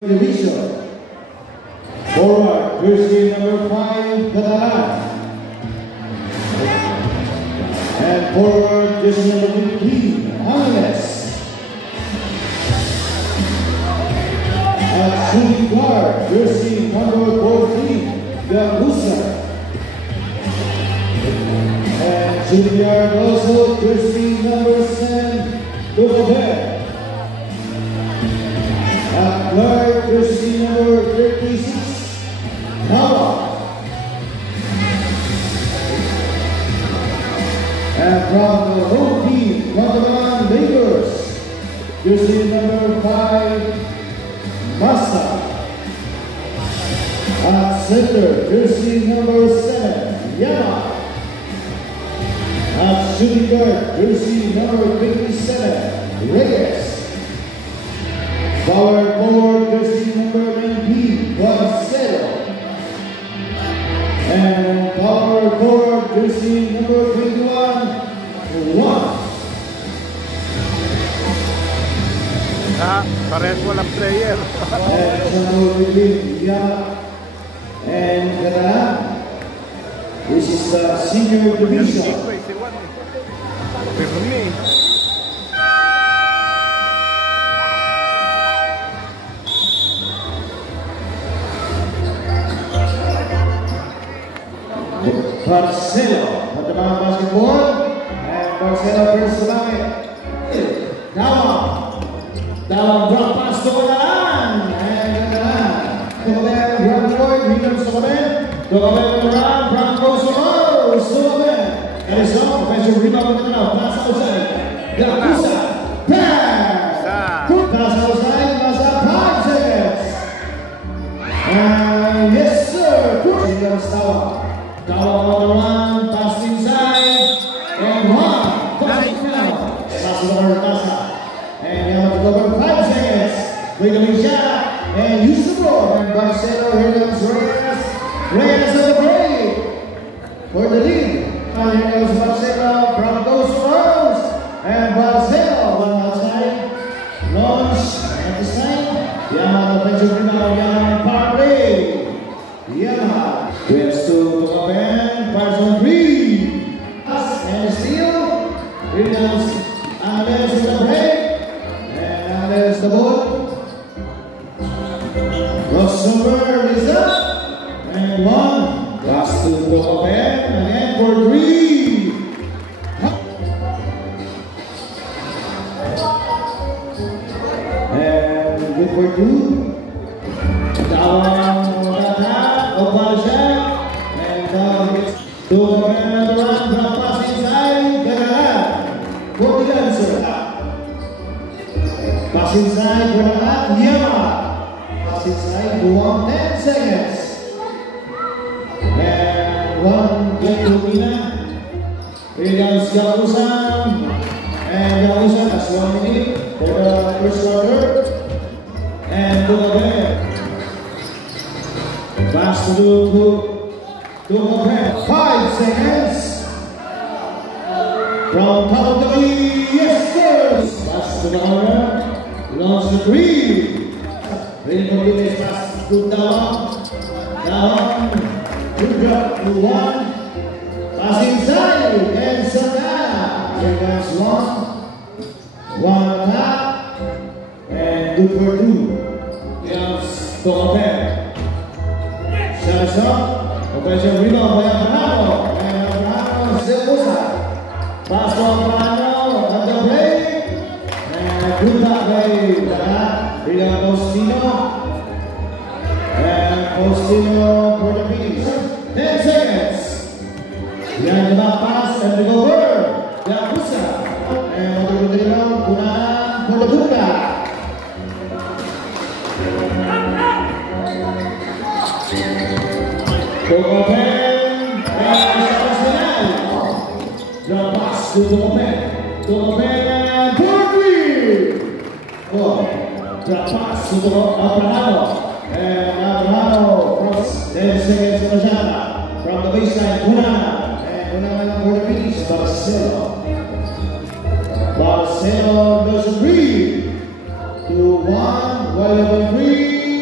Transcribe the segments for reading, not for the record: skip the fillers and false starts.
Division. Forward, jersey number 5, Catalan. And forward, jersey number 15, Angeles. At shooting guard, jersey number 14, Gabusa. And shooting guard also, jersey number 7, Ducobet. At guard, jersey number 36, Kawa. And from the home team, Guatemalan Lakers, jersey number 5, Massa. At center, jersey number 7, Yama. At shooting guard, jersey number 57, Reyes. Power forward, jersey number 19, Barcelo. And power forward, jersey number 21, Juan. Parehas walang player. And number 15, Yama and Catalan. This is the senior division. Barcelo at the mga basketball, and Barcelo first sa langit. Dawang drop pass to Catalan, and Catalan. Ducobet, Brown Floyd, Williams Ducobet. Ducobet around, Brown goes to Rose, Ducobet. And it's not offensive rebound with enough, pass outside. Gabusa, pass! Good pass outside, Massa 5 seconds. And yes sir, Williams Tawa. Tawa on the run, pass inside, and one, pass down. Pass over Massa. And you have to go for 5 seconds. Bring the big shot, and use the ball. And Barcelo, here comes Reyes. Reyes on the break for the lead. And here goes Barcelo, Brown goes for Rose. And Barcelo, one outside. Launch, at this time. Yamaha, offensive rebound, Yamaha, power play. Yamaha, gets to Ducobet, fires on 3. Pass and steal. Here comes Angeles with the break. And there's the ball. Crossover is up. And one. Pass to Ducobet. Again for 3. And good for 2. Down, and gets Ducobet on the run. Drop pass inside. Catalan. For the answer. Pass inside for Catalan. Yama. Pass inside. 10 seconds. And one get to Mina. Here comes Gabusa. And Gabusa has 1 minute for the first quarter. And Ducobet. Pass to Ducobet. 5 seconds. From top of the lead. Yes sir. Pass to the corner. Launch the 3. Ready for the pass to Dawang. Dawang. Good drop to 1. Pass inside. And Santana. Here comes 1. 1 tap. And good for 2. Comes Ducobet. Shot shot. Offensive rebound by Alvarado. And Alvarado still goes out. Pass to Alvarado at the break. And good back by Dada. Here comes Postino. And Postino for the finish. 10 seconds. Yan the pass and the over. Gabusa. And over the rebound. Kunahan for the Buka. Ducobet. And drop pass to Ducobet. Ducobet and for 3. Oh, drop pass to Alvarado. And Alvarado cross 10 seconds for the shot. From the baseline, Kunahan. And Kunahan for the finish. Barcelo. Barcelo does 3. 2-1. Volleyball 3.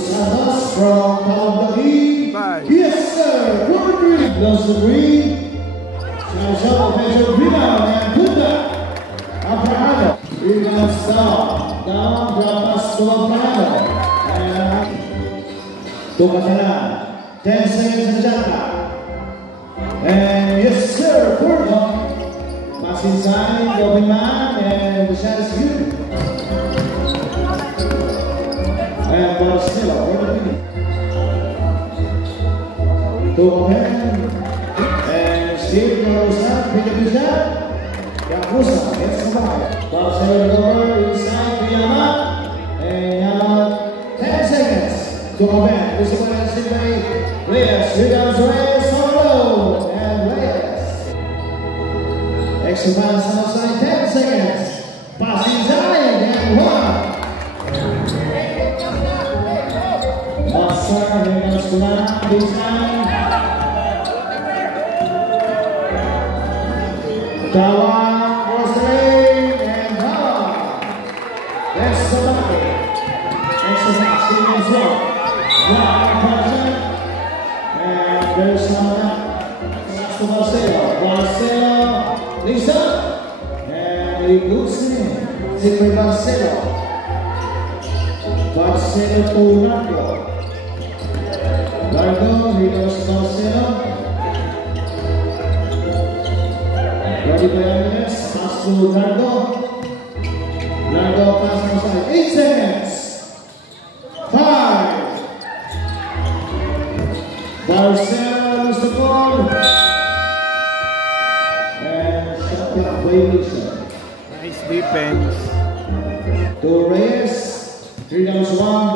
Santos from Taubagi. Yes, sir. Corner 3. Lost the 3. Shot shot offensive rebound and put that. Abrahamo. Rebounds down. Down. Drop pass to Abrahamo. And Tukatalan. 10 seconds in Jata. And yes, sir. Corner. Pass inside. Open man. And the shot is good. And Marcelo, what a minute. To open. And Steve goes up, pick up his shot. Yakuza gets the ball. Marcelo over inside to Yama. And Yama, 10 seconds to open. This is what I said by Reyes. Here comes Reyes on low. And Reyes. Extra pass outside, 10 seconds. Pass inside and 1. Massa, here comes Kulan, baseline. Dawa, cross the lane, and Dawa. That's the bucket. Extra pass, team as well. One person. And there's someone. That's to Marcelo. Marcelo, Lisa. And he goes in. Secret Marcelo. Marcelo to Narco. Largo, here goes Marcelo. Ready for minutes, pass to Largo. Largo pass outside, 8 seconds. 5. Marcelo loses the ball. And shot clock violation. Nice defense. To Reyes, 3 down 1,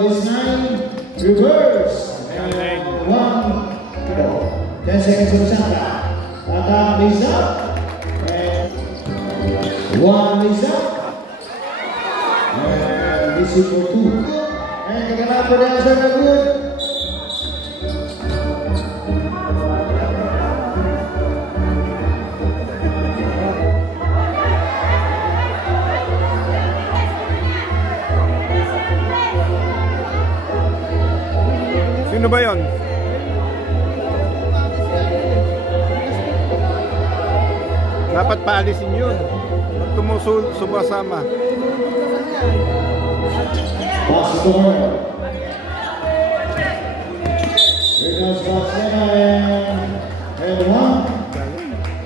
baseline, reverse. And 1, 10 seconds to the shot. Tata lays up. And 1 lays up. And this is for 2. And the number down to the good. Sino ba yun? Dapat paalisin yun. Sumasama. Pass to her. Here goes Barcelona and 1.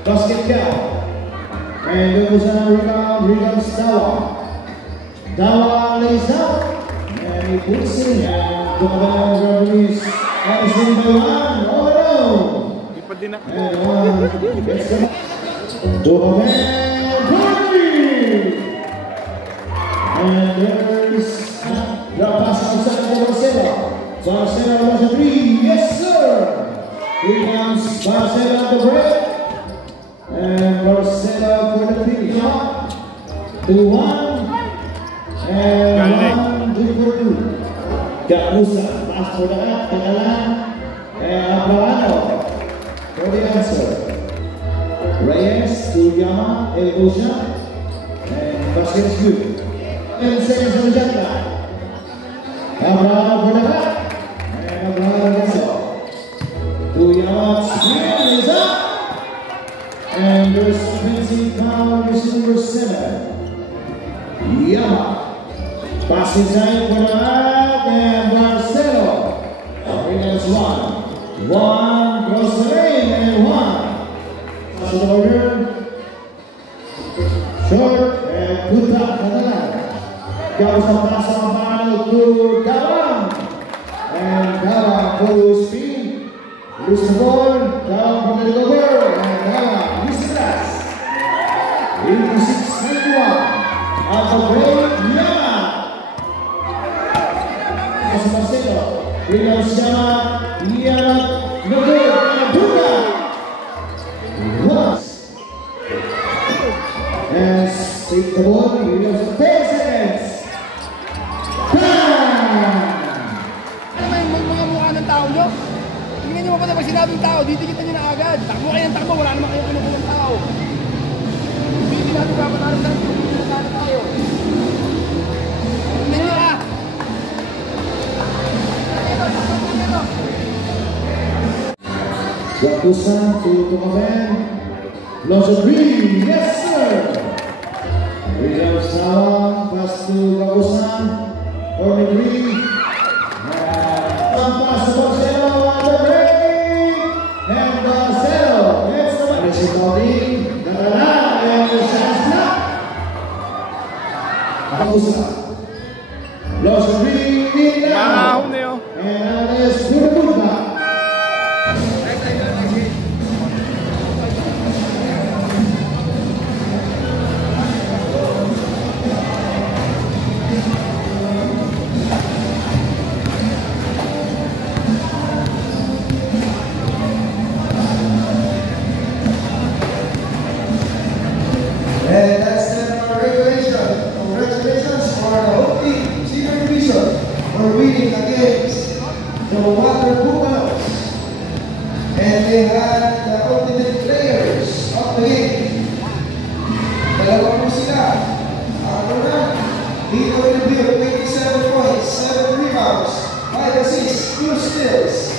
Basket count. And there goes another rebound. Here comes Dawa. Dawa lays up. And he puts in. And Dumabalang referees. And it's in by 1. Oh no! And 1. Gets the Dumabalang referee. And there's the pass outside to Marcelo. Marcelo was a 3. Yes, sir. Here comes Marcelo at the break. And Marcelo for the finish. 2-1. And 1, 2 for 2. Yakuza, pass for the up, Tagalan. And Abrahamo for the answer. Reyes to Yama, El Osha. And basket is good. 10 seconds on the shot clock. Abrahamo for the back. And Abrahamo gets it. To Yama, screen is up. And there's offensive foul, receiver 7. Yama. Pass inside for the back. And Marcelo. That's 1. 1 cross the lane and 1. Pass to the border. Short and put up for the line. Goes the pass on final to Dawan. And Dawan full speed. Lose the ball. Dawan from the over. And Dawan misses the pass. 86-91. At the break, Yama. As Marcelo. Rebound Yama. Yama. No good. And Buka. Once. And take the ball. Here goes the 10 seconds. Tingnan nyo pa pag sinabing tao, ditikitan nyo na agad. Takbo kayo ng takbo, wala naman kayo kinukulang tao. Hindi natin papanalo tayo, kinukulang tayo. Tingnan nyo Kapusan to Tumaben. Launch green, yes sir! William Sawang, pass to Kapusan. Corner green. Pass to Barcelo on the break. And Barcelo, it's the Messi Tony. Da-da-da, and the chance now. Kapusan. Launch green, in now. Mahahon na yun. And that is Burbuka. And that's the congratulations. Congratulations for the whole team, senior division, for winning against the Water Buffaloes. And they had the ultimate players of the game. Dalawa po sila. Ako na, Dito Review, 27 points, 7 rebounds, 5 assists, 2 steals.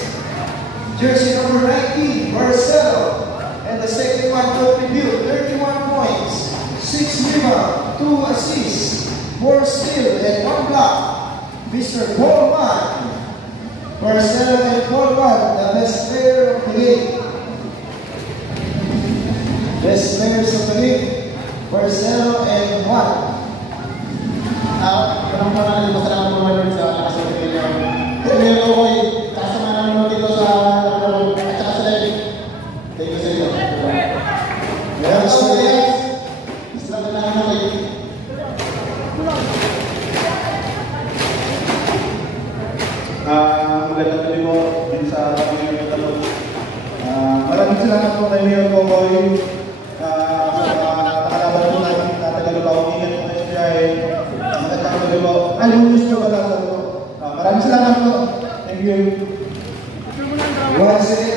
Jersey number 19, Marcelo. And the second one contribute 31 points, 6 rebounds, 2 assists, 4 steals, and 1 block. Mr. Paulman. Marcelo and Paulman, the best player of the game. Best players of the game, Marcelo and Juan. Maraming salamat po naman sa kasunod niyo. Meron ko ay kasama namin dito sa at saka sa live. Thank you sa inyo. Meron ko guys. Salamat na naman kayo. Magandang gabi po din sa pamilya ng Talog. Maraming salamat po kay Mayor Kokoy sa nakalaban po natin sa Tagalog. Ingat po kayo dahil magandang gabi po. Alunis po pala sa ito. Maraming salamat po. Thank you. Once again,